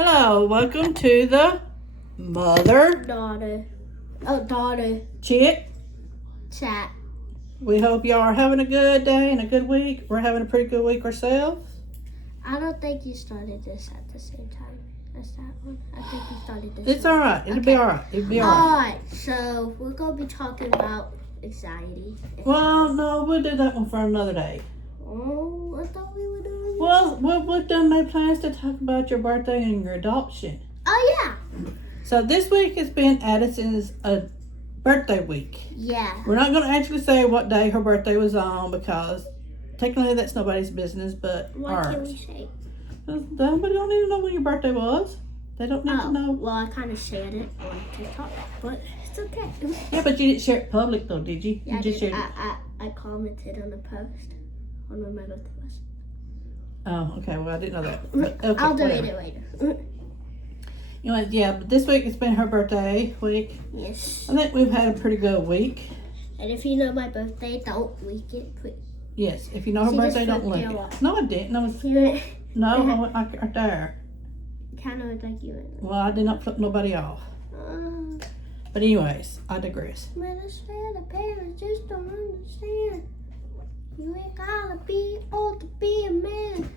Hello, welcome to the Mother Daughter Chit. Chat. We hope y'all are having a good day and a good week. We're having a pretty good week ourselves. I don't think you started this at the same time as that one. I think you started this. It's all right. It'll be all right. It'll be all right. Alright, so we're going to be talking about anxiety. Well, no, we'll do that one for another day. Oh, I thought we were doing this. Well, we've done made plans to talk about your birthday and your adoption. Oh, yeah. So this week has been Addison's birthday week. Yeah. We're not going to actually say what day her birthday was on because technically that's nobody's business but What ours. can we say? Nobody don't need to know when your birthday was. They don't need to know. Well, I kind of shared it on TikTok, but it's okay. Yeah, but you didn't share it public though, did you? Yeah, You just shared it. I commented on the post on my birthday post. Oh, okay. Well, I didn't know that. But, okay, I'll delete whatever. it later. Anyway, yeah, but this week it's been her birthday week. Yes. I think we've had a pretty good week. And if you know my birthday, don't leak it, please. Yes, if you know her She birthday, just don't flipped leak you it. off. No, I didn't. No, I went right there. Kind of like you. Well, I did not flip nobody off. But anyways, I digress. Man, I swear the parents just don't understand. You ain't gotta be old to be a man.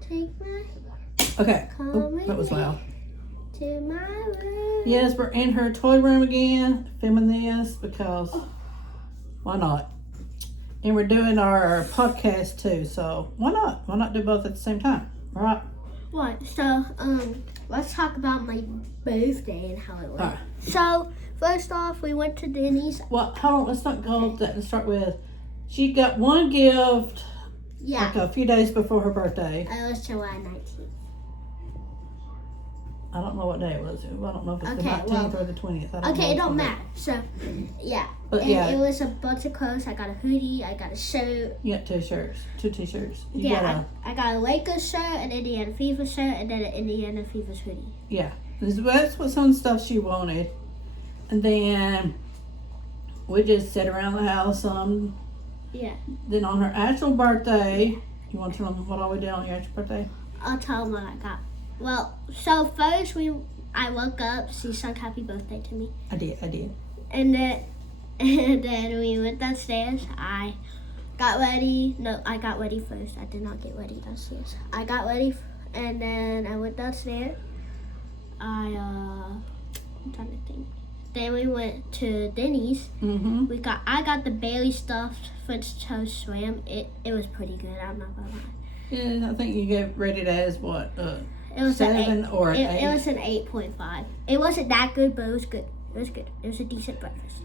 Take my Okay. Come Oh, that was with me. loud. to my room. Yes, we're in her toy room again, filming this because why not? And we're doing our podcast too, so why not? Why not do both at the same time? All right. What? So, let's talk about my birthday and how it went. Alright. So, first off, we went to Denny's. Well, hold on. Let's not go with that. Let's start with she got one gift Yeah. like a few days before her birthday. It was July 19th. I don't know what day it was. I don't know if it's the Okay, 19th well, or the 20th. I don't know Okay, it which don't one matter. So, yeah. But And yeah. it was a bunch of clothes. I got a hoodie. I got a shirt. You got two t-shirts. You Yeah, got I got a Lakers shirt, an Indiana Fever shirt, and then an Indiana Fever's hoodie. that's what some stuff she wanted. And then we just sat around the house. Yeah. Then on her actual birthday, you want to tell them what all we did on your actual birthday? I'll tell them what I got. Well, so first I woke up, she sung happy birthday to me. I did. And then we went downstairs. I got ready. No, I got ready first. I did not get ready downstairs. I got ready and then I went downstairs. I'm trying to think. Then we went to Denny's. Mm-hmm. I got the Bailey stuffed French toast swam. It was pretty good. I'm not gonna lie. Yeah, I think you get rated as what? It was 7 or an 8. It was an 8.5. It wasn't that good, but it was good. It was good. It was a decent breakfast.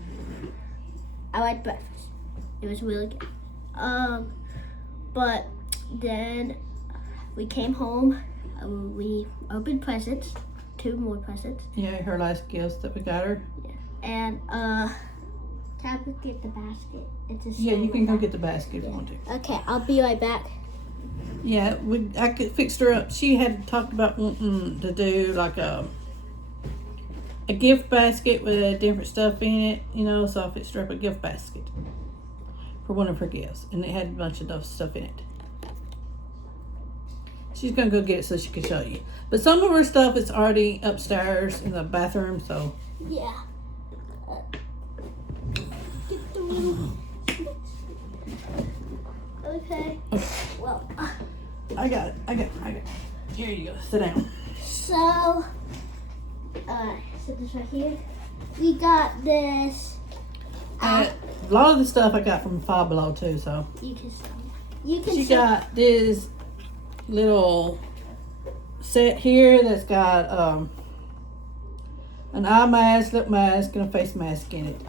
I liked breakfast. It was really good. But then we came home. We opened presents. 2 more presents. Yeah, her last gifts that we got her. And can I get the basket? It's a Yeah, you can go get the basket if you want to. Okay, I'll be right back. Yeah, I could fix her up. She had talked about wanting to do like a gift basket with different stuff in it, so I fixed her up a gift basket for one of her gifts. And it had a bunch of those stuff in it. She's going to go get it so she can show you. But some of her stuff is already upstairs in the bathroom, so. Yeah. Get the room. Okay. Well. I got it. Here you go. Sit down. So, set this right here. We got this. A lot of the stuff I got from Five Below too, so. You can stop. You can. She got this little set here that's got an eye mask, lip mask, and a face mask in it.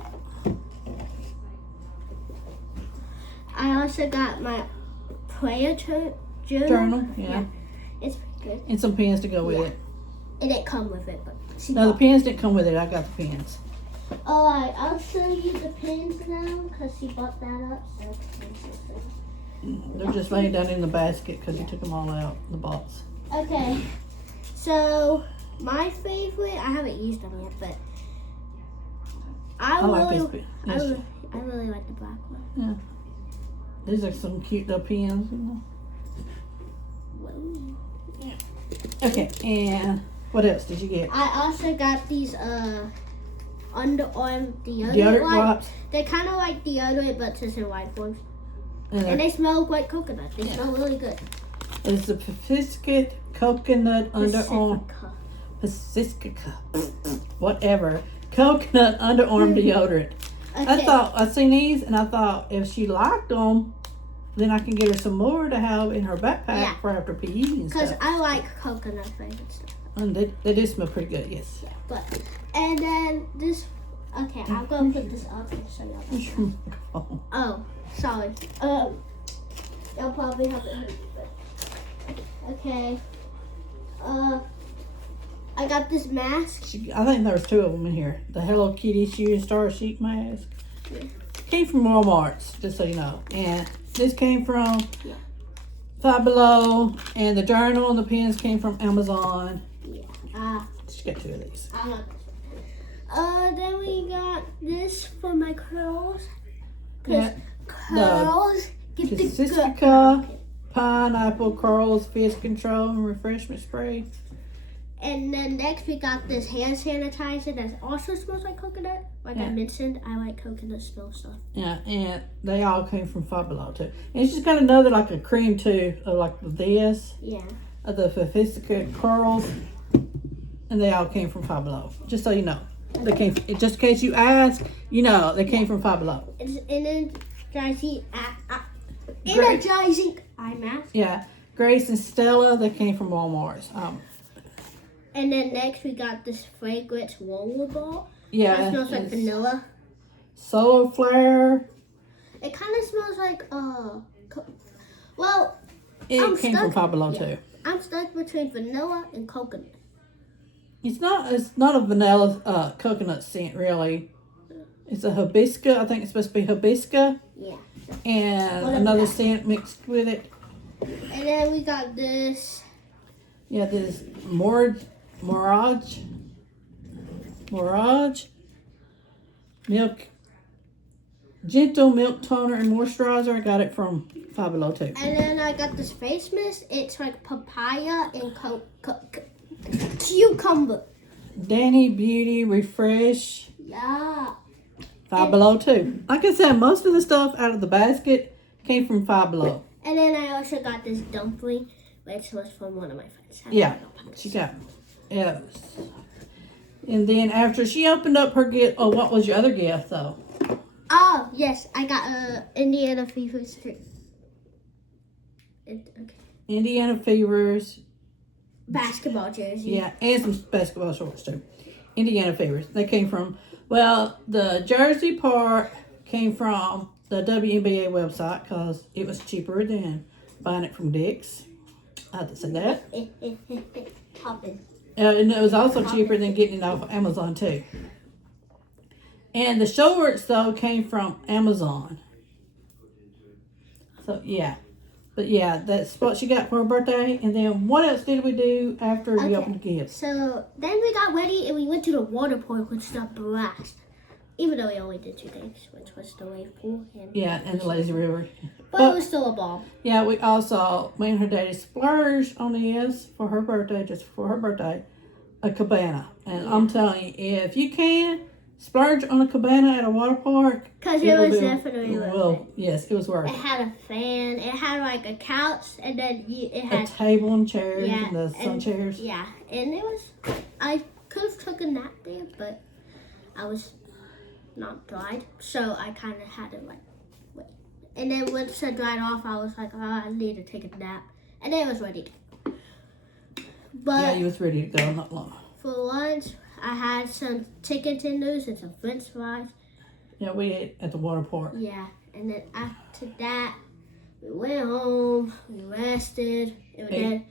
I also got my prayer Journal, yeah. It's pretty good. And some pens to go with it. It didn't come with it, but she No, the bought pens didn't come with it. I got the pens. Alright, I'll show you the pins now because she bought that up. They're just laying down in the basket because you took them all out the box. Okay, so my favorite, I haven't used them yet, but I like really, this pen. Yes. I really like the black one. Yeah. These are some cute little pens, Whoa. Okay, and What else did you get? I also got these underarm Deodorant wipes. wipes. They're kind of like deodorant, but just in white forms. And And they smell like coconut. They smell really good. it's a Pacific coconut underarm. Pacifica. Pacifica. Whatever. Coconut underarm deodorant. Okay. I seen these and I thought if she liked them, then I can get her some more to have in her backpack for after PE and Because stuff. I like coconut flavored stuff. And they do smell pretty good, yes. Yeah, but and then this. Okay, I'm gonna put this up and show y'all. Oh, sorry. Y'all probably haven't heard it. Okay. I got this mask. I think there's 2 of them in here. The Hello Kitty Shooting Star Sheet mask. Yeah. Came from Walmart's, just so you know. And this came from Yeah. Five Below. And the journal and the pens came from Amazon. Yeah. Just get 2 of these. I want this one. Then we got this for my curls. Yeah. Curls get the good. Pacifica Pineapple Curls Fizz Control and Refreshment Spray. And then next we got this hand sanitizer that also smells like coconut. Like I mentioned, I like coconut smell stuff. Yeah, and they all came from Five Below too. And it's just got another like a cream too, of like this. Yeah. Of the Pacifica Curls. And they all came from Five Below. Just so you know. They came just in case you ask, you know, they came from Five Below. It's energizing eye mask. Yeah. Grace and Stella, they came from Walmart's. And then next we got this fragrance roller ball. Yeah. That smells like vanilla. Solo Flare. It kind of smells like well, It came from Five Below too. I'm stuck between vanilla and coconut. It's not a vanilla coconut scent really. It's a hibiscus. I think it's supposed to be hibiscus. Yeah. And another scent mixed with it. And then we got this. Yeah, this Mirage milk, gentle milk toner and moisturizer. I got it from Five Below too. And then I got this face mist. It's like papaya and cucumber. Danny Beauty Refresh. Yeah. Five Below too. Like I said, most of the stuff out of the basket came from Five Below. And then I also got this dumpling, which was from one of my friends. Yeah, she got. Yeah. And then after she opened up her gift, what was your other gift though? Oh yes, I got Indiana Fever Street. Okay. Indiana Fevers. Basketball jersey. Yeah, and some basketball shorts too. Indiana Fevers. They came from, the jersey part came from the WNBA website because it was cheaper than buying it from Dick's. I have to say that. And it was also cheaper than getting it off of Amazon too. And the shorts though came from Amazon. So yeah. But yeah, that's what she got for her birthday. And then what else did we do after we opened the gifts? So then we got ready and we went to the water park, which was a blast. Even though we only did 2 things, which was the wave pool and the lazy river. But it was still a ball. Yeah, we also, me and her daddy splurged on this for her birthday, just for her birthday, a cabana. And I'm telling you, if you can, splurge on a cabana at a water park. Because it was definitely worth it. Yes, it was worth it. It had a fan, it had like a couch, and then it had a table and chairs and the sun chairs. Yeah, and it was, I could have took a nap there, but I was not dried, so I kind of had to wait. And then once I dried off, I was like, oh, I need to take a nap. And then I was ready to go. But yeah, you was ready to go, not long. For lunch, I had some chicken tenders and some french fries. Yeah, we ate at the water park. Yeah, and then after that, we went home, we rested, and then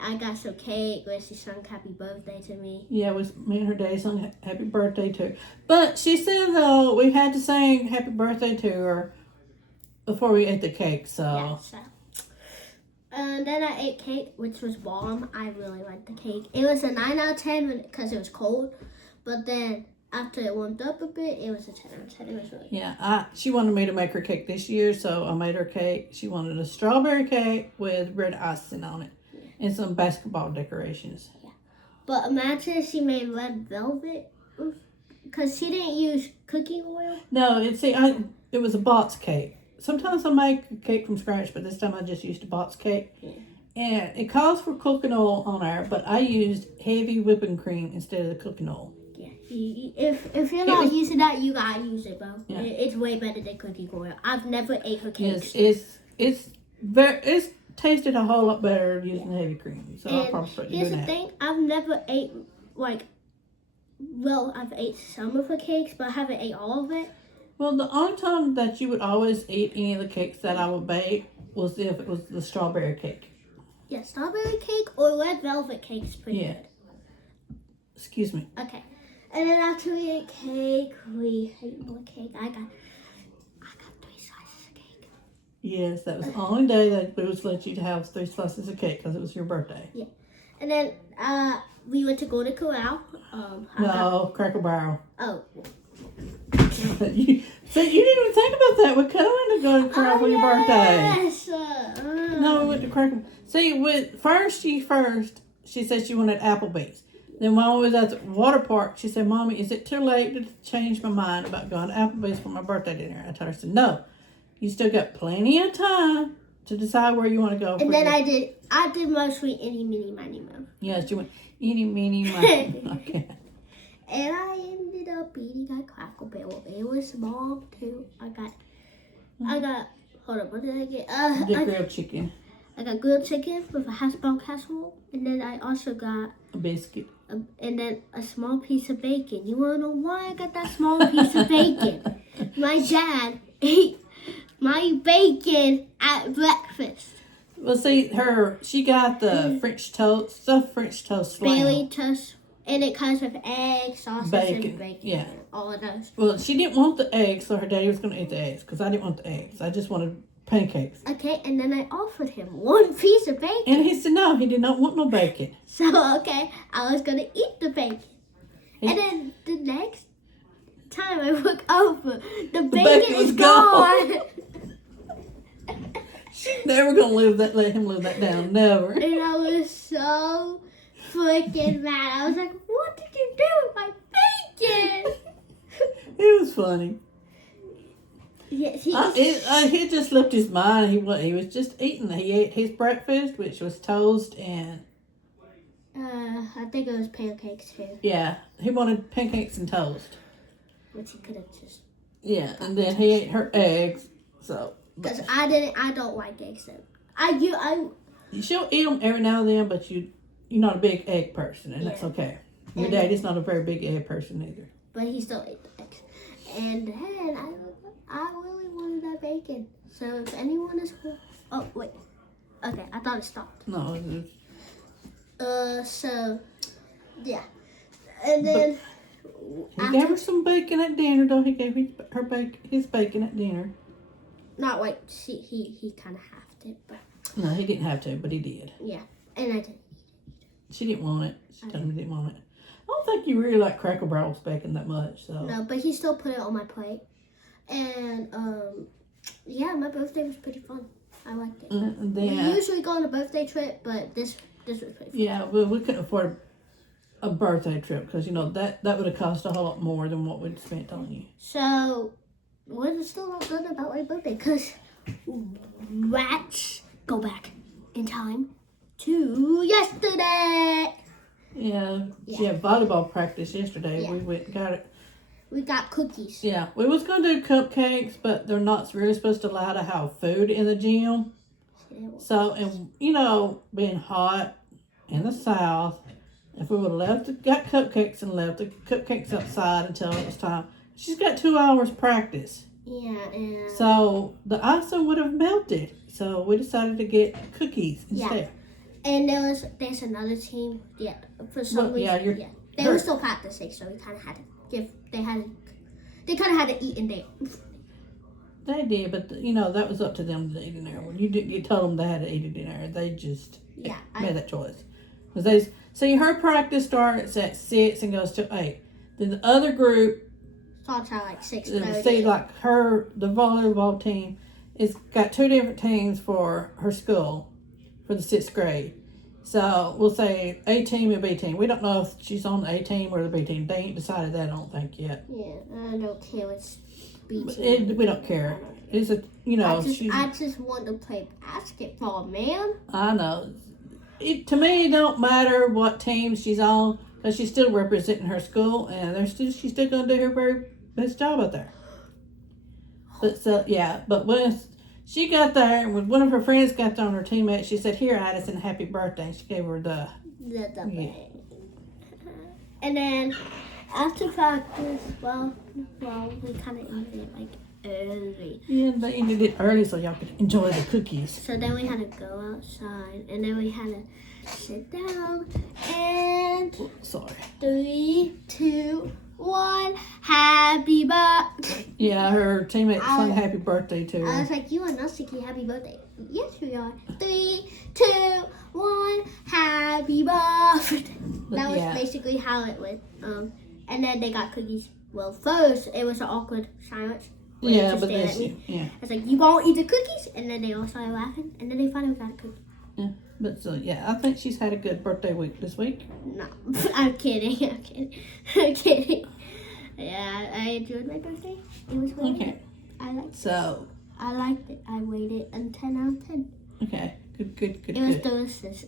I got some cake where she sung happy birthday to me. Yeah, it was me and her daddy sung happy birthday too. But she said though, we had to sing happy birthday to her before we ate the cake, so. Yeah, so. And then I ate cake, which was bomb. I really liked the cake. It was a 9 out of 10 because it was cold. But then after it warmed up a bit, it was a 10 out of 10. It was really good. Yeah, she wanted me to make her cake this year, so I made her cake. She wanted a strawberry cake with red icing on it and some basketball decorations. Yeah. But imagine if she made red velvet, because she didn't use cooking oil. No, it was a box cake. Sometimes I make a cake from scratch, but this time I just used a box cake. Yeah. And it calls for cooking oil on there, but I used heavy whipping cream instead of the cooking oil. Yeah. If you're not using that, you gotta use it, bro. Yeah. It's way better than cooking oil. I've never ate her cakes. It's tasted a whole lot better using heavy cream. So I'll probably start doing that. Here's the thing: I've never ate I've ate some of her cakes, but I haven't ate all of it. Well, the only time that you would always eat any of the cakes that I would bake was if it was the strawberry cake. Yeah, strawberry cake or red velvet cake is pretty good. Excuse me. Okay. And then after we ate cake, we ate more cake. I got 3 slices of cake. Yes, that was the only day that we was let you to have 3 slices of cake because it was your birthday. Yeah. And then we went to Golden Corral. Cracker Barrel. Oh. you didn't even think about that. We could have went to Golden Corral for your birthday. Yes. No, we went to Cracker. See, first she said she wanted Applebee's. Then while we was at the water park, she said, "Mommy, is it too late to change my mind about going to Applebee's for my birthday dinner?" I told her, I said, "No, you still got plenty of time to decide where you want to go." And then I did mostly any, mini, miny, mo. Yes, you went any, mini, miny. Okay. And I ended up eating a Cracker Barrel. It was small too. I got. Hold up, what did I get? Grilled chicken. I got grilled chicken with a hash brown casserole, and then I also got a biscuit. And then a small piece of bacon. You wanna know why I got that small piece of bacon? My dad ate my bacon at breakfast. Well, see, she got the French toast slam. Bailey toast, and it comes with eggs, sausage, and bacon. Yeah, all of those. Well, she didn't want the eggs, so her daddy was going to eat the eggs because I didn't want the eggs. I just wanted pancakes. Okay, and then I offered him 1 piece of bacon. And he said no, he did not want no bacon. So, okay, I was going to eat the bacon. And then the next time I look over, the bacon is gone. Never going to let him live that down, never. And I was so freaking mad. I was like, what did you do with my bacon? It was funny. Yes, he just left his mind. He was just eating. He ate his breakfast, which was toast and I think it was pancakes too. Yeah, he wanted pancakes and toast. Which he could have just. Yeah, and then he ate her eggs. So. Because I don't like eggs. She'll eat them every now and then, but you're not a big egg person, and that's okay. Your daddy's not a very big egg person either. But he still ate the eggs. And then I really wanted that bacon. So if anyone is... Oh, wait. Okay, I thought it stopped. No. So, yeah. And then... He gave her some bacon at dinner, though. He gave his bacon at dinner. Not like he kind of halved it, but... No, he didn't have to, but he did. Yeah, and I did. She didn't want it. She told him he didn't want it. I don't think you really like Cracker Barrel's bacon that much, so... No, but he still put it on my plate. And, yeah, my birthday was pretty fun. I liked it. Then, we usually go on a birthday trip, but this was pretty fun. Yeah, well, we couldn't afford a birthday trip because, that would have cost a whole lot more than what we'd spent on you. So, we're still not good about my birthday because let's go back in time to yesterday. Yeah, she had volleyball practice yesterday. Yeah. We went and got it. We got cookies. Yeah, we was going to do cupcakes, but they're not really supposed to allow to have food in the gym. So, and being hot in the South, if we would have got cupcakes and left the cupcakes outside until it was time, she's got 2 hours practice. Yeah, and... So, the icing would have melted. So, we decided to get cookies instead. Yeah. And there's another team, for some reason, they were still practicing, so we kind of had to they kind of had to eat in there. They did, but that was up to them to eat in there. When you told them they had to eat it in there, they just made that choice. Because her practice starts at 6 and goes to 8. Then the other group starts at like 6:30. See, like the volleyball team, it's got 2 different teams for her school for the 6th grade. So we'll say A team and B team. We don't know if she's on the A team or the B team. They ain't decided that, I don't think, yet. Yeah, I don't care what's B team. We don't care. It's a, I just want to play basketball, man. I know. To me, it don't matter what team she's on, because she's still representing her school, and she's still going to do her very best job out there. But when she got there, when one of her friends got there on her teammate, she said, "Here, Addison, happy birthday." She gave her the thing. And then after practice, well, we kind of ended it like early. Yeah, they ended it early so y'all could enjoy the cookies. So then we had to go outside, and then we had to sit down and 3, 2, 1, happy birthday. Yeah, her teammate sung happy birthday to her. I was like, "You are not singing happy birthday." Yes, we are. 3, 2, 1, happy birthday. That was basically how it went. And then they got cookies. Well, first it was an awkward silence. Yeah, but then I was like, "You won't eat the cookies?" And then they all started laughing, and then they finally got a cookie. Yeah, but I think she's had a good birthday week this week. No, I'm kidding. Yeah, I enjoyed my birthday. It was really good. I liked it. I rated it a 10 out of 10. Okay, good. It was delicious.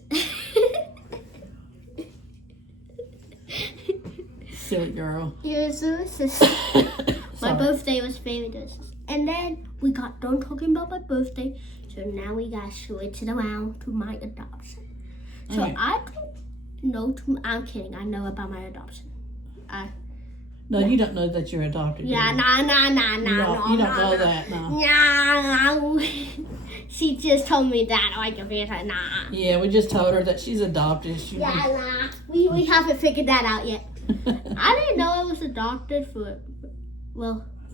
Silly girl. It was delicious. My birthday was very delicious. And then we got done talking about my birthday, so now we got to switch it around to my adoption. So I'm kidding. I know about my adoption. No, you don't know that you're adopted. Yeah, no. You don't know that, no. No. She just told me that like a bit. Nah. Yeah, we just told her that she's adopted. Nah. We haven't figured that out yet. I didn't know I was adopted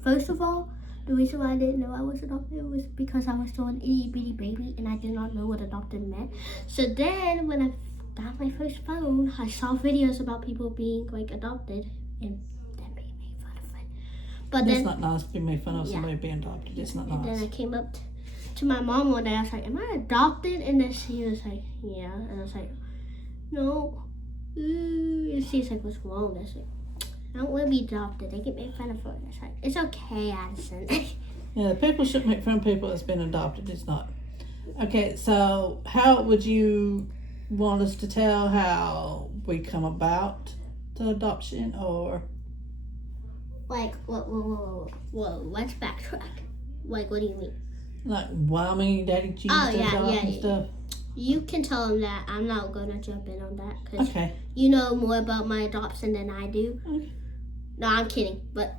first of all, the reason why I didn't know I was adopted was because I was still an itty bitty baby and I did not know what adopted meant. So then when I got my first phone, I saw videos about people being like adopted and then being made fun of it. But that's not nice to be made fun of somebody being adopted. It's not nice. And then I came up to my mom one day. I was like, "Am I adopted?" And then she was like, "Yeah." And I was like, "No." And she's like, "What's wrong?" I was like, "I don't want to be adopted. They get made fun of for it." It's like, "It's okay, Addison." Yeah, people shouldn't make fun of people that's been adopted. It's not. Okay, so how would you want us to tell how we come about the adoption, or? Like, whoa, let's backtrack. Like, what do you mean? Like, why me and Daddy choose to adopt and stuff? You can tell them that. I'm not going to jump in on that because okay. You know more about my adoption than I do. Okay. No, I'm kidding. But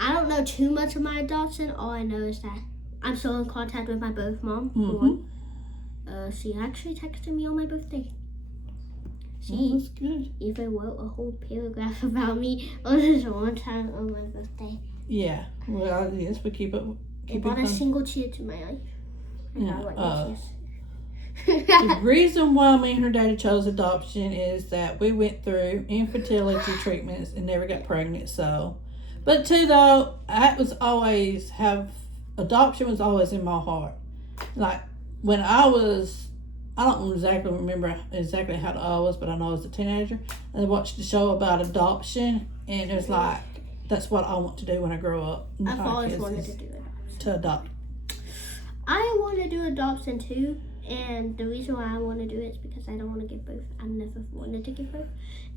I don't know too much of my adoption. All I know is that I'm still in contact with my birth mom. Mm-hmm. She actually texted me on my birthday. That's good. Even wrote a whole paragraph about me on this one time on my birthday. Yeah. Well, yes, we keep it. It brought a single tear to my eye. The reason why me and her daddy chose adoption is that we went through infertility treatments and never got pregnant. But too though, adoption was always in my heart. Like when I don't remember exactly how old I was, but I know I was a teenager. I watched a show about adoption, and it was like, that's what I want to do when I grow up. I've always wanted to do adoption. To adopt. I want to do adoption too, and the reason why I want to do it is because I don't want to give birth. I've never wanted to give birth.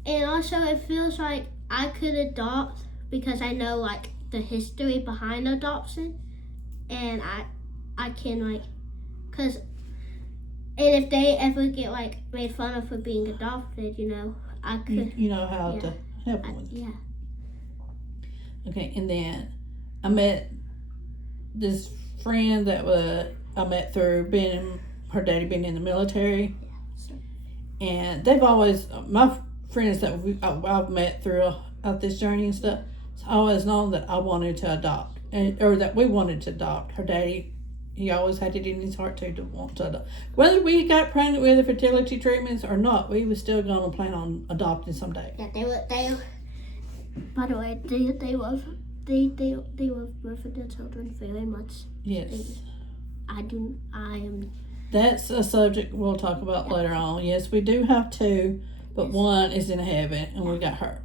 And also it feels like I could adopt because I know like the history behind adoption, and I can like, cause, and if they ever get like made fun of for being adopted, you know, I could. You know how to help them with it. Yeah. Okay, and then I met this friend that I met through her daddy being in the military, and they've always, my friends that I've met throughout this journey and stuff, it's always known that I wanted to adopt, or that we wanted to adopt. Her daddy, he always had it in his heart to want to adopt. Whether we got pregnant with the fertility treatments or not, we was still going to plan on adopting someday. Yeah, they were. By the way, they love both of their children very much. Yes. I am That's a subject we'll talk about later on. Yes, we do have two, but one is in heaven, and we got her.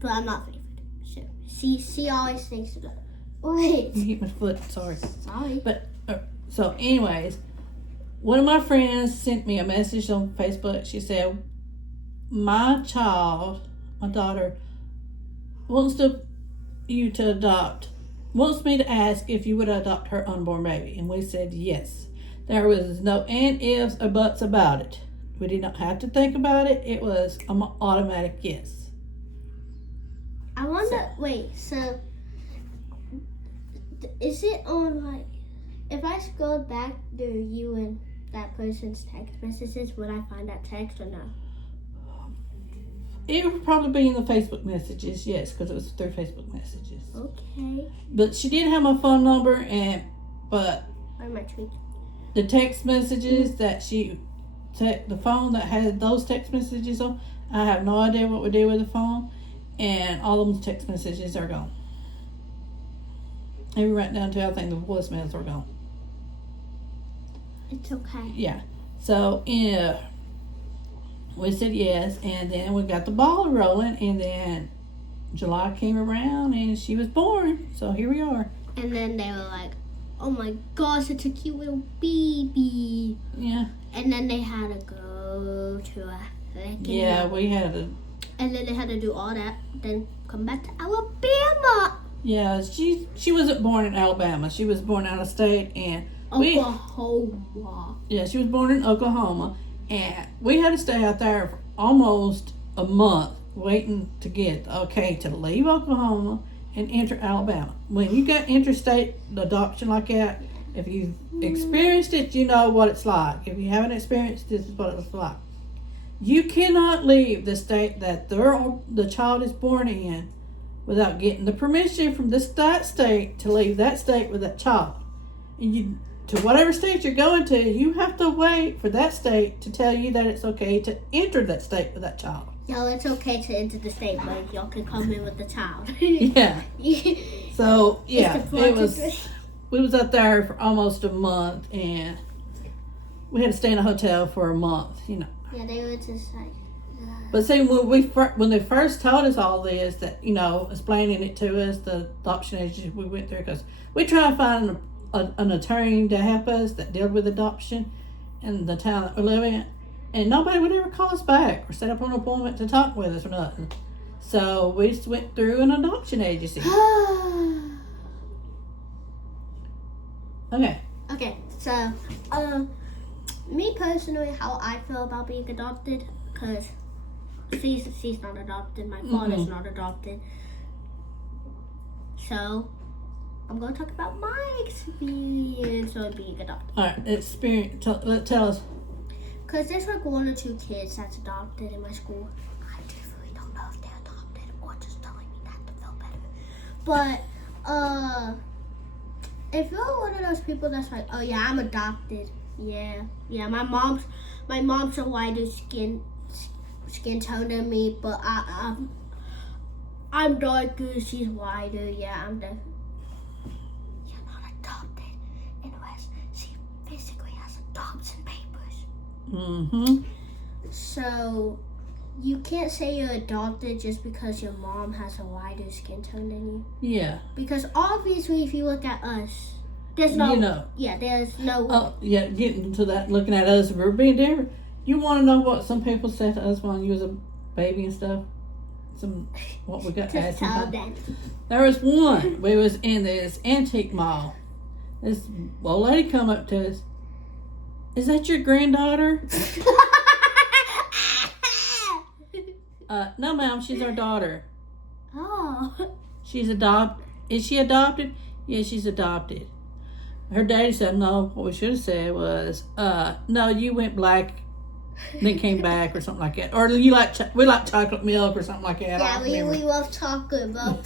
But I'm not favored. So, she always thinks about it. Wait. You hit my foot. Sorry. Sorry. But so, anyways, one of my friends sent me a message on Facebook. She said, "My daughter, wants me to ask if you would adopt her unborn baby." And we said yes. There was no and ifs or buts about it. We did not have to think about it. It was an automatic yes. I wonder, so is it on, like, if I scroll back through you and that person's text messages, would I find that text or no? It would probably be in the Facebook messages, yes, because it was through Facebook messages. Okay. But she did have my phone number, but Where am I tweaking? the text messages that the phone that had those text messages on, I have no idea what we did with the phone, and all of those text messages are gone. Even right down to, I think, the voicemails are gone. It's okay. Yeah. So, we said yes, and then we got the ball rolling, and then July came around, and she was born. So here we are. And then they were like, "Oh my gosh, it's a cute little baby." Yeah. And then they had to go to a Yeah, we had to. And then they had to do all that, then come back to Alabama. Yeah, she wasn't born in Alabama. She was born out of state, and Oklahoma. She was born in Oklahoma, and we had to stay out there for almost a month waiting to get the okay to leave Oklahoma and enter Alabama. When you got interstate adoption like that, if you've experienced it, you know what it's like. If you haven't experienced, this is what it's like. You cannot leave the state that the child is born in without getting the permission from that state to leave that state with that child. And to whatever state you're going to, you have to wait for that state to tell you that it's okay to enter that state with that child. No, it's okay to enter the state, but y'all can come in with the child. Yeah. So, yeah, we was out there for almost a month, and we had to stay in a hotel for a month, Yeah, they were just like... But see, when they first told us all this, that, explaining it to us, the adoption agency we went through, because we tried to find an attorney to help us that dealt with adoption in the town that we live in, and nobody would ever call us back or set up an appointment to talk with us or nothing. So we just went through an adoption agency. Okay, so, me personally, how I feel about being adopted, because she's not adopted, my father's not adopted. So, I'm going to talk about my experience of being adopted. All right, experience. Tell us. Because there's like 1 or 2 kids that's adopted in my school. I definitely don't know if they're adopted or just telling me that to feel better. But, if you're one of those people that's like, "Oh yeah, I'm adopted," yeah, my mom's a whiter skin tone than me, but I'm darker, she's whiter. Yeah, I'm definitely. You're not adopted unless she physically has adoption papers. So you can't say you're adopted just because your mom has a whiter skin tone than you. Yeah. Because obviously, if you look at us, there's no. Yeah, there's no. Oh, yeah. Getting to that, looking at us, we're being different. You want to know what some people said to us when you was a baby and stuff? What we got asked. There was one. We was in this antique mall. This old lady come up to us. "Is that your granddaughter?" No, ma'am. She's our daughter. Oh. She's adopted. Is she adopted? Yeah, she's adopted. Her daddy said no. What we should have said was, "No, you went black, then came back," or something like that. Or we like chocolate milk or something like that. Yeah, we love chocolate milk.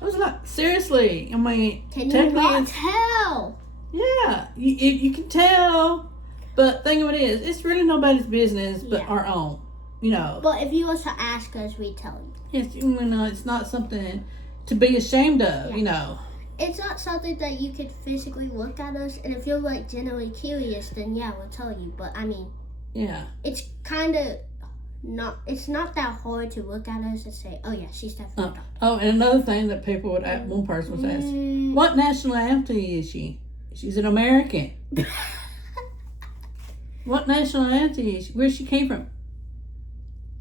I was like, seriously. I mean, can you not tell? Yeah, you can tell. But the thing of it is, it's really nobody's business but our own. But if you was to ask us, we'd tell you. Yes, it's not something to be ashamed of. it's not something that you could physically look at us. And if you're like genuinely curious, then yeah, we'll tell you. But I mean, Yeah. it's kind of not. It's not that hard to look at us and say, "Oh yeah, she's definitely adopted." Oh, and another thing that people would ask, one person was asked, what nationality is she? She's an American. What nationality is she? Where she came from?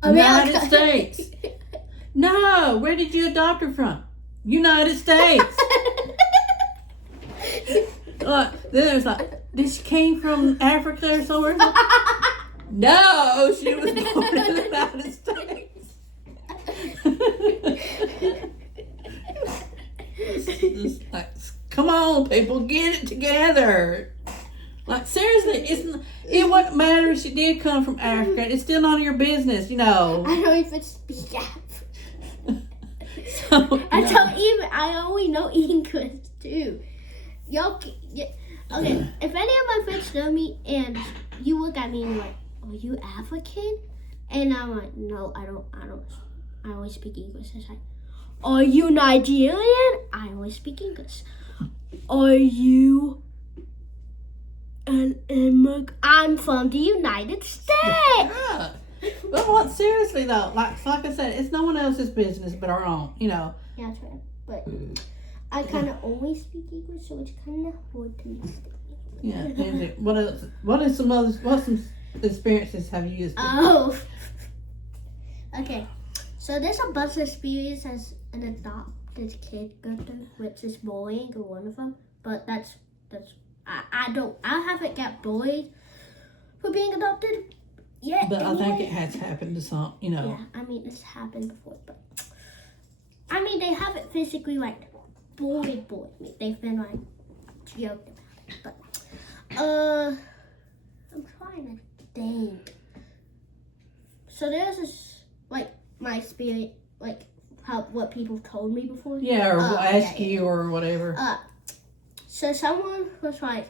United States. No, where did you adopt her from? United States. Then there's like, did she came from Africa or somewhere? No, she was born in the United States. It's like, come on, people, get it together. Like, seriously, it wouldn't matter if she did come from Africa. It's still none of your business, you know. I don't even speak African. So, I only know English too. Okay, if any of my friends know me and you look at me and like, are you African? And I'm like, no, I only speak English. It's like, are you Nigerian? I only speak English. Are you an immigrant? I'm from the United States. Yeah. But what, seriously though, like I said, it's no one else's business but our own, you know. Yeah, that's right. But I kind of always speak English, so it's kind of hard to mistake. Yeah. And what else? What some experiences have you used? Oh. Okay. So there's a bunch of experience as an adopted kid go through, which is bullying or one of them. But I haven't got bullied for being adopted yet. But anyway. I think it has happened to some, you know. Yeah, I mean it's happened before, but I mean they haven't physically like bullied me. They've been like joking about it. But I'm trying to think. So there's this like my experience, like what people told me before. Yeah, or we'll ask you or whatever. So someone was like,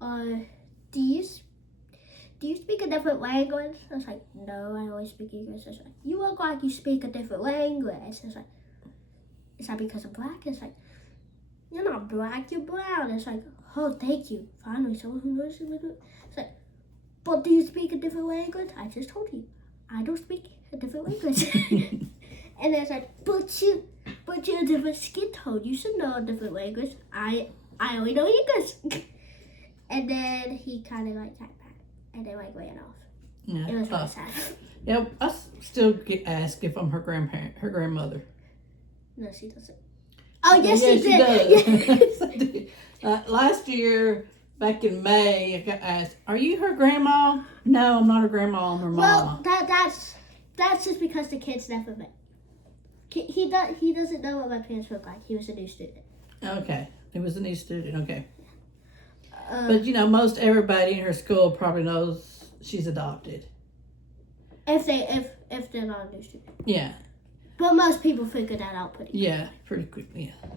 do you speak a different language? I was like, no, I always speak English. I was like, you look like you speak a different language. I was like, is that because I'm black? It's like, you're not black, you're brown. It's like, oh, thank you. Finally, someone who knows it. It's like, but do you speak a different language? I just told you, I don't speak a different language. And it's like, but you're a different skin tone. You should know a different language. I only know English. And then he kind of like got back, and then like ran off. Yeah. It was really sad. Yeah, I still get asked if I'm her grandmother. No, she doesn't. Oh, yes, yeah, she did. Yes, I did. Last year, back in May, I got asked, "Are you her grandma?" No, I'm not her grandma. I'm her mama. Well, that's just because the kids never met. He doesn't know what my parents look like. He was a new student. Okay, he was a new student. Okay, but you know, most everybody in her school probably knows she's adopted. If they're not a new student. Yeah. But most people figure that out pretty quickly. Yeah, pretty quickly. Yeah.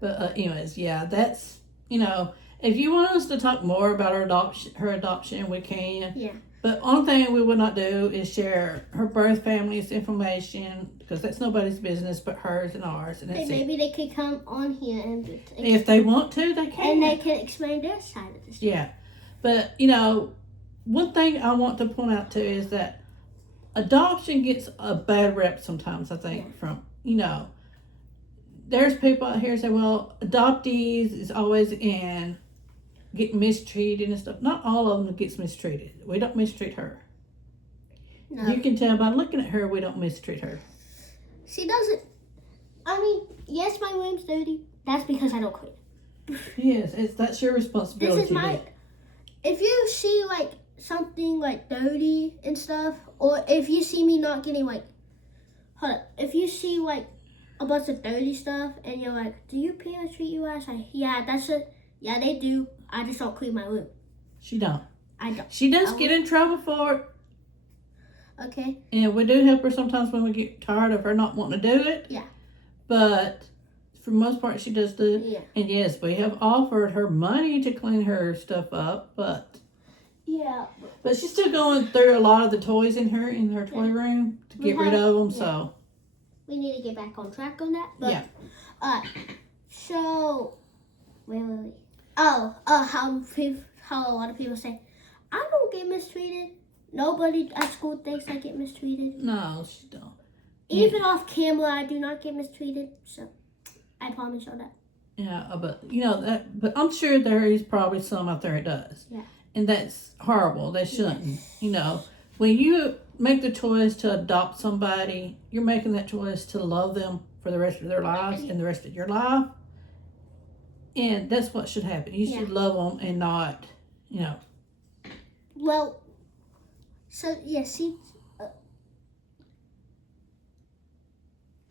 But anyways, yeah, that's, you know, if you want us to talk more about her adoption, we can. Yeah. But one thing we would not do is share her birth family's information, because that's nobody's business but hers and ours, and that's maybe they could come on here and if they want to, they can. And they can explain their side of the story. Yeah. But, you know, one thing I want to point out too is that adoption gets a bad rep sometimes, I think, from, you know, there's people out here say, well, adoptees is always in get mistreated and stuff. Not all of them gets mistreated. We don't mistreat her. No. You can tell by looking at her, we don't mistreat her. She doesn't. I mean, yes, my room's dirty. That's because I don't clean it. Yes, that's your responsibility. This is my. If you see like something like dirty and stuff, or if you see me not getting like, hold up, if you see like a bunch of dirty stuff and you're like, do your parents treat you as? Like, yeah, that's it. Yeah, they do. I just don't clean my room. She don't. I don't. She does get in trouble for it. Okay. And we do help her sometimes when we get tired of her not wanting to do it. Yeah. But for the most part, she does do it. Yeah. And yes, we have offered her money to clean her stuff up, but yeah. But she's still going through a lot of the toys in her toy room to get rid of them. Yeah. So we need to get back on track on that. But, So, wait. Oh, how a lot of people say, I don't get mistreated. Nobody at school thinks I get mistreated. No, she don't. Even off camera, I do not get mistreated. So, I promise you that. Yeah, but but I'm sure there is probably some out there that does. Yeah. And that's horrible. They shouldn't. Yes. When you make the choice to adopt somebody, you're making that choice to love them for the rest of their lives and the rest of your life. And that's what should happen. You should love them and not, Well, so, yeah, see.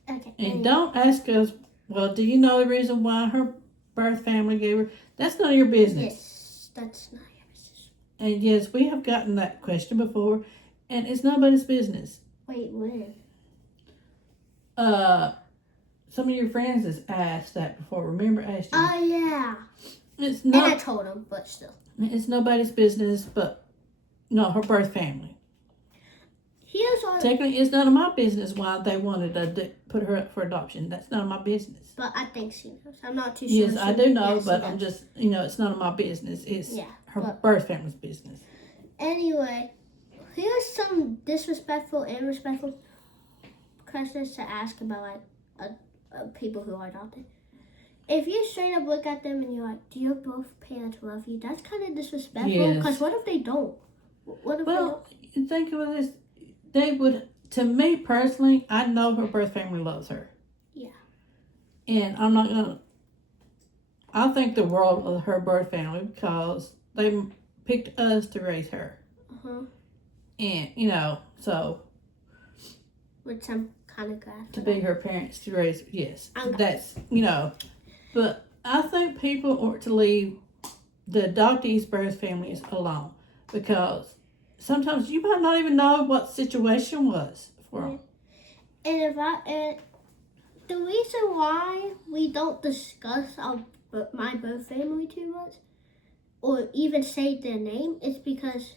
Okay. And don't ask us, well, do you know the reason why her birth family gave her? That's none of your business. Yes, that's not your business. And yes, we have gotten that question before, and it's nobody's business. Wait, when? Some of your friends has asked that before. Remember, asked you. Oh, yeah. It's not. And I told them, but still. It's nobody's business, but her birth family. Technically, it's none of my business why they wanted to put her up for adoption. That's none of my business. But I think she knows. I'm not too sure. Yes, I do know, but I'm just, it's none of my business. It's her birth family's business. Anyway, here's some disrespectful and respectful questions to ask about people who are adopted. If you straight up look at them and you're like, do your both parents love you? That's kind of disrespectful. Because what if they don't? What if they don't? Think of this. They would, to me personally, I know her birth family loves her. Yeah. And I'm not going to, I think the world of her birth family because they picked us to raise her. Uh-huh. And, so. Which I'm kind of glad to be her parents to raise, yes. That's, but I think people ought to leave the adoptees' birth families alone because sometimes you might not even know what the situation was for them. And the reason why we don't discuss my birth family too much, or even say their name, is because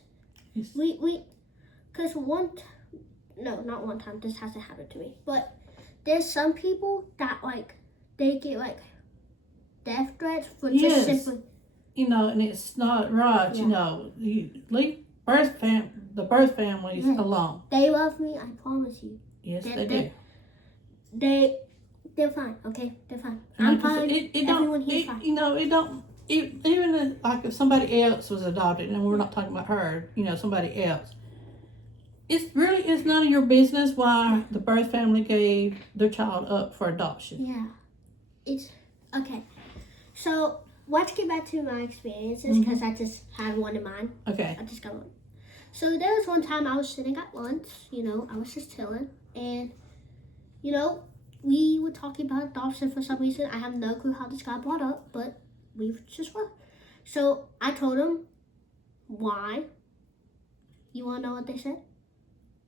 not one time. This hasn't happened to me, but there's some people that they get death threats for just simply. And it's not right. You leave the birth families alone. They love me, I promise you. Yes, they do. They're fine, okay? They're fine. And I'm fine. Everyone here's fine. Even if somebody else was adopted, and we're not talking about her, somebody else. It's none of your business why the birth family gave their child up for adoption. Yeah. It's, okay. So, let's get back to my experiences, because I just had one in mind. Okay. I just got one. So there was one time I was sitting at lunch, I was just chilling, and, we were talking about adoption for some reason. I have no clue how this got brought up, but we just were. So I told him, why? You want to know what they said?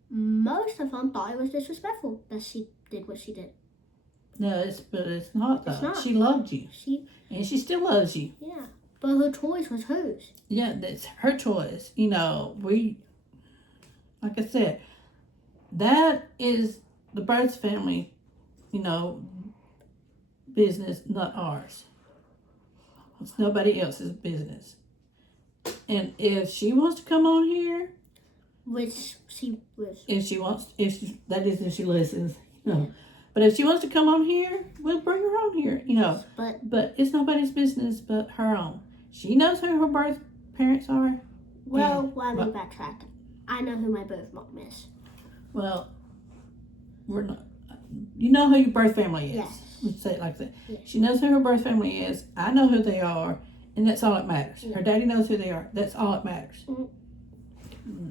Most of them thought it was disrespectful that she did what she did. No, but it's not though. It's not. She loved you. And she still loves you. Yeah. But her choice was hers. Yeah, that's her choice. Like I said, that is the birth family, business, not ours. It's nobody else's business. And if she wants to come on here, which she was. If she listens, But if she wants to come on here, we'll bring her on here, But it's nobody's business but her own. She knows who her birth parents are. Well, let me backtrack. I know who my birth mom is. Well, we're not. You know who your birth family is. Yes. Let's say it like that. Yes. She knows who her birth family is. I know who they are, and that's all that matters. Yeah. Her daddy knows who they are. That's all that matters. Mm-hmm.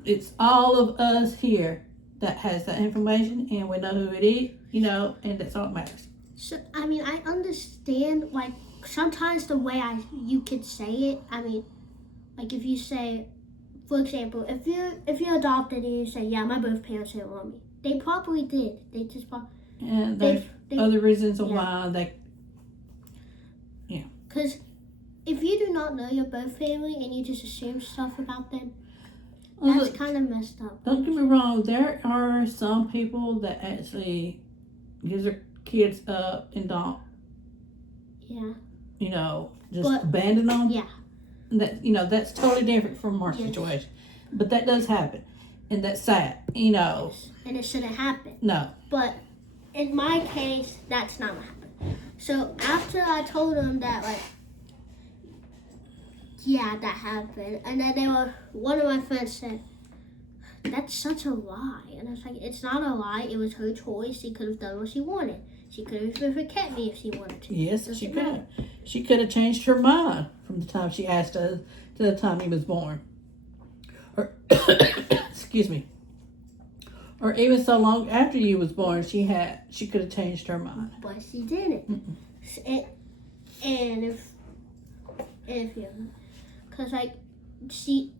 It's all of us here that has that information, and we know who it is, and that's all that matters. So, I understand, sometimes the way you could say it, if you say, for example, if you're adopted and you say, yeah, my birth parents didn't love me, they probably did. They just probably. And there's other reasons why they. Yeah. Because if you do not know your birth family and you just assume stuff about them, that's kind of messed up. Don't get me wrong. There are some people that actually give their kids up and don't Yeah. You know, just But- abandon them. Yeah. That, you know, that's totally different from our Yes. situation. But that does happen. And that's sad, you know. And it shouldn't happen. No. But in my case, that's not what happened. So after I told them that, like, yeah, that happened. And then one of my friends said, that's such a lie. And I was like, it's not a lie. It was her choice. She could have done what she wanted. She could have kept me if she wanted to. Yes, Doesn't she could matter. have. She could have changed her mind from the time she asked us to the time he was born. Or, excuse me. Or even so long after you was born, she could have changed her mind. But she didn't. And if you, because like she,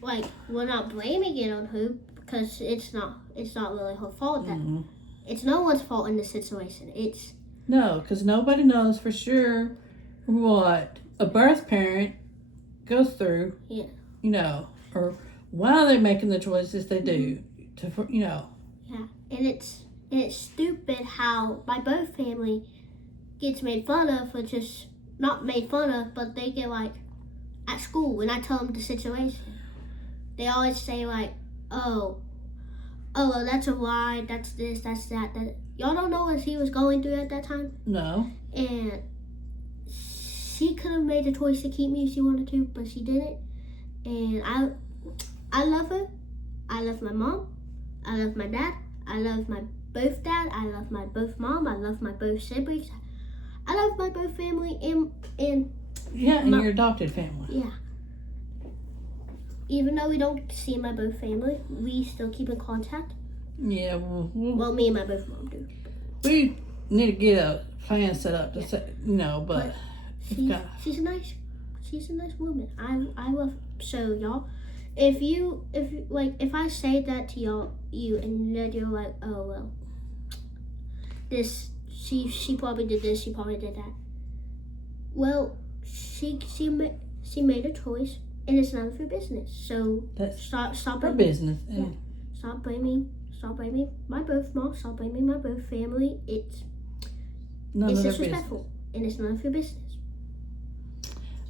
like we're not blaming it on her because it's not really her fault. That it's no one's fault in this situation. It's no, because nobody knows for sure what a birth parent goes through. Yeah. You know, or why they're making the choices they do. You know. Yeah, and it's stupid how my birth family gets made fun of for just not made fun of, but they get like at school when I tell them the situation, they always say like, oh, well, that's a lie, that's this, that's that. Y'all don't know what he was going through at that time. No. And she could have made the choice to keep me if she wanted to, but she didn't. And I love her. I love my mom. I love my dad. I love my both dad. I love my both mom. I love my both siblings. I love my both family and yeah, and your adopted family. Yeah. Even though we don't see my both family, we still keep in contact. Yeah, well, me and my both mom do. We need to get a plan set up to say, you know, but she's a nice woman. I love. So y'all, if I say that to you and then you're like, oh well, she probably did this, she probably did that. Well, she made a choice, and it's none of your business. So that's stop her blaming, business. Yeah. Stop blaming my birth mom. Stop blaming my birth family. It's disrespectful, and it's none of your business.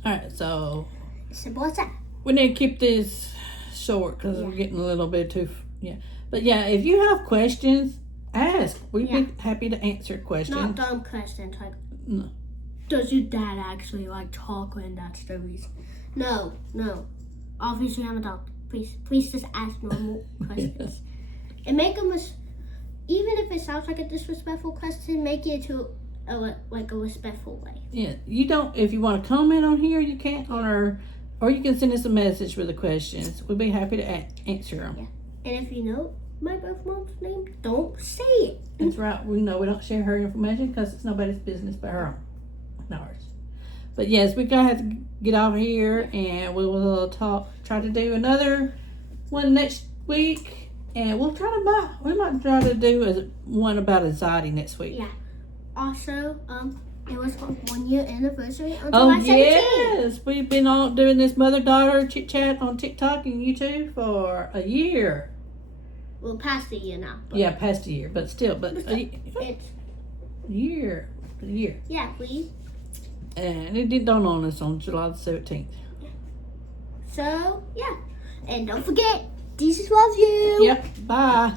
All right, so simple as that. We need to keep this short because we're getting a little bit too. But if you have questions, ask. We'd be happy to answer questions. Not dumb questions like, no. Does your dad actually like chocolate and that stories? No. Obviously, I'm adopted. Please just ask normal questions. And make them, even if it sounds like a disrespectful question, make it to a respectful way. Yeah, you don't. If you want to comment on here, you can't on our, or you can send us a message with the questions. We'll be happy to answer them. Yeah. And if you know my birth mom's name, don't say it. That's right. We know we don't share her information because it's nobody's business but her own, ours. But yes, we're gonna have to get out of here, and we will try to do another one next week, and we might try to do one about anxiety next week. Yeah. Also, it was our 1 year anniversary on July 17th. Yes, we've been all doing this mother-daughter chit-chat on TikTok and YouTube for a year. Well, past a year now. Yeah, past a year, but still, it's a year. Yeah, please. And it did dawn on us on July the 17th. So, yeah. And don't forget, Jesus loves you. Yep, bye.